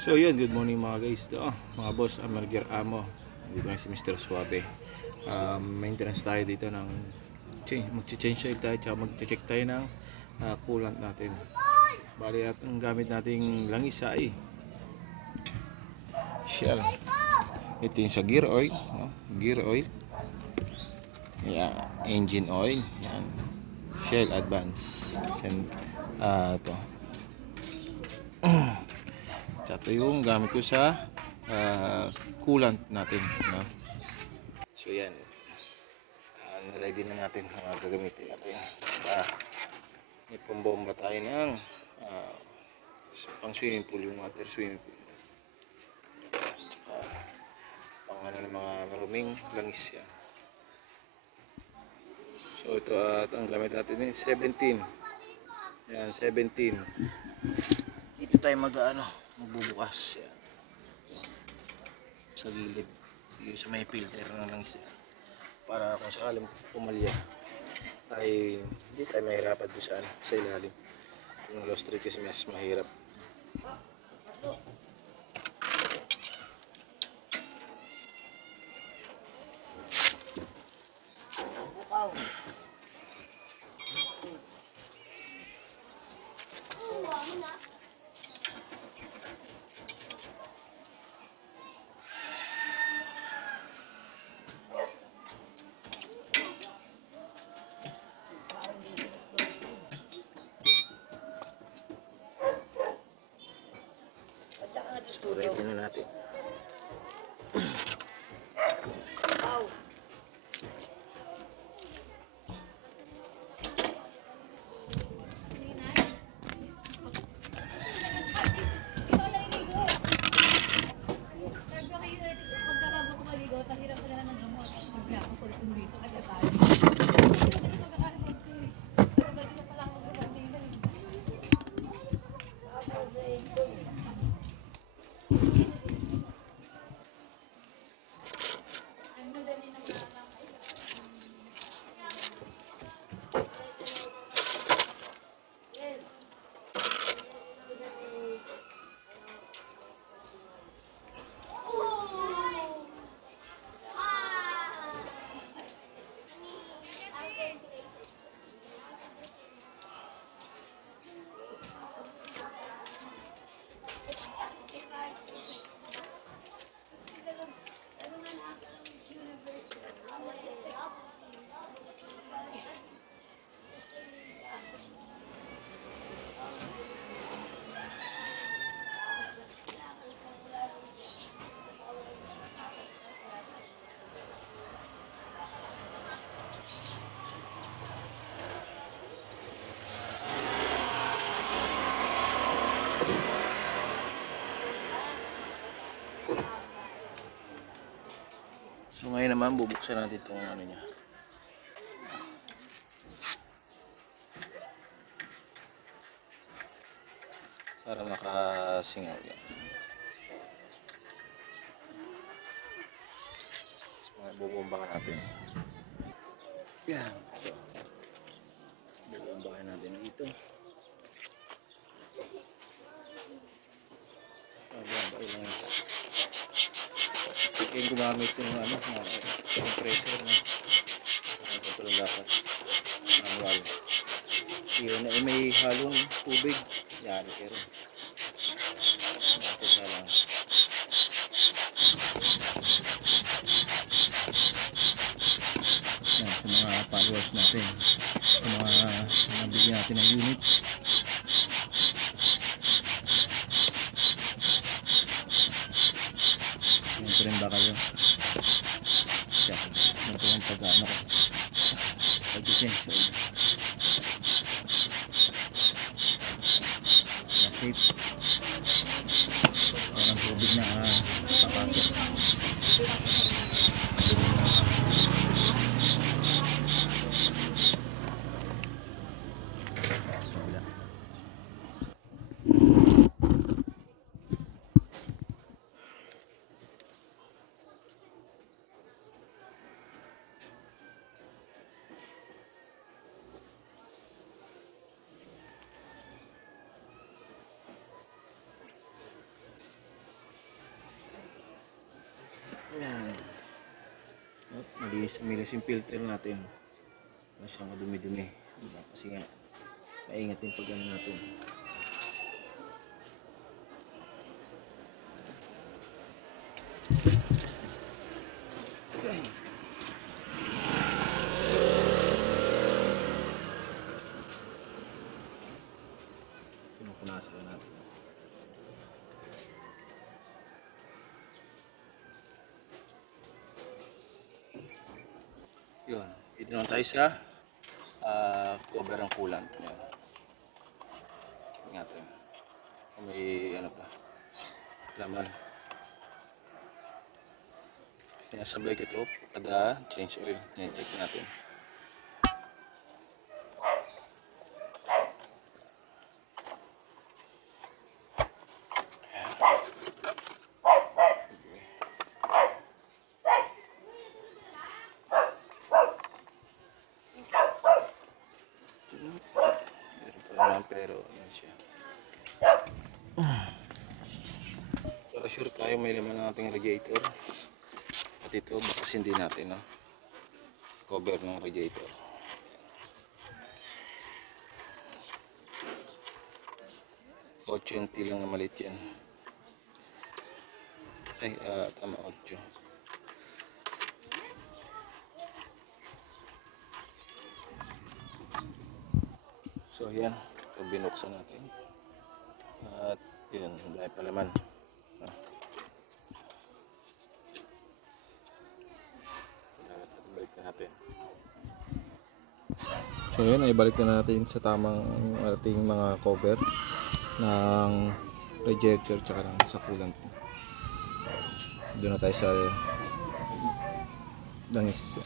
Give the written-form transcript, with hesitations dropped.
So yun, good morning mga guys. Mga boss, Amerger Amo. Dito na si Mr. Suave. Maintenance tayo dito ng mag-change oil tayo, tsaka mag-check tayo ng coolant natin. Bali at ang gamit nating langis ay Shell. Ito yung sa gear oil, no? Gear oil. Yeah, engine oil. Yan. Shell Advance. Ito. Ito yung gamit ko sa coolant natin, no? So yan, ready na natin ang gagamitin natin. May pambomba tayo ng pang swimming pool, yung water swimming pool. Pang ano ng mga maruming langis yan. So ito at ang gamit natin ay 17. Yan, 17. Dito tayo magbubukas yan. Sa gilid, sa may filter na lang siya, para kung sakaling pumalya ay hindi tayo mahirapan doon sa ilalim. Yung low street kasi mas mahirap. So ready na natin. So ngayon naman bubuksan natin itong ano niya. Para makasingaw yan. So bubombakan natin. Yan. Ito. Bubombakan natin dito. Ayan. Yung gumamit yung compressor na ito lang dapat manual. Yun na may halong tubig yan, pero natin na lang. Yan, sa mga followers natin, sa mga nabigyan natin ng unit. Rin ba kayo? Siya, ito yung pag-ano ko. Pag-change oil. Safe. Parang tubig na papasok. i-samilis yung filter natin. Masyadong madumi-dumi. Diba? Kasi nga, maingat yung pag-ano natin. Okay. Pinupunasan na natin. Yun. Dito naman tayo sa cover ng coolant. Yan. Check natin. Kung may ano pa. Laman. Sinasabay ko ito kada change oil. Yan, check natin. Pero yan siya. Para sure tayo may laman ng ating radiator. At ito bakas hindi natin, no? Cover ng radiator. $80 lang na malit yan. Ay, tama, 8. So yan, ito binuksan natin. At yun, dahil palaman. Balik na natin. So yun, ay balik na natin sa tamang ating mga cover ng radiator tsaka ng sa coolant. Doon na tayo sa langis.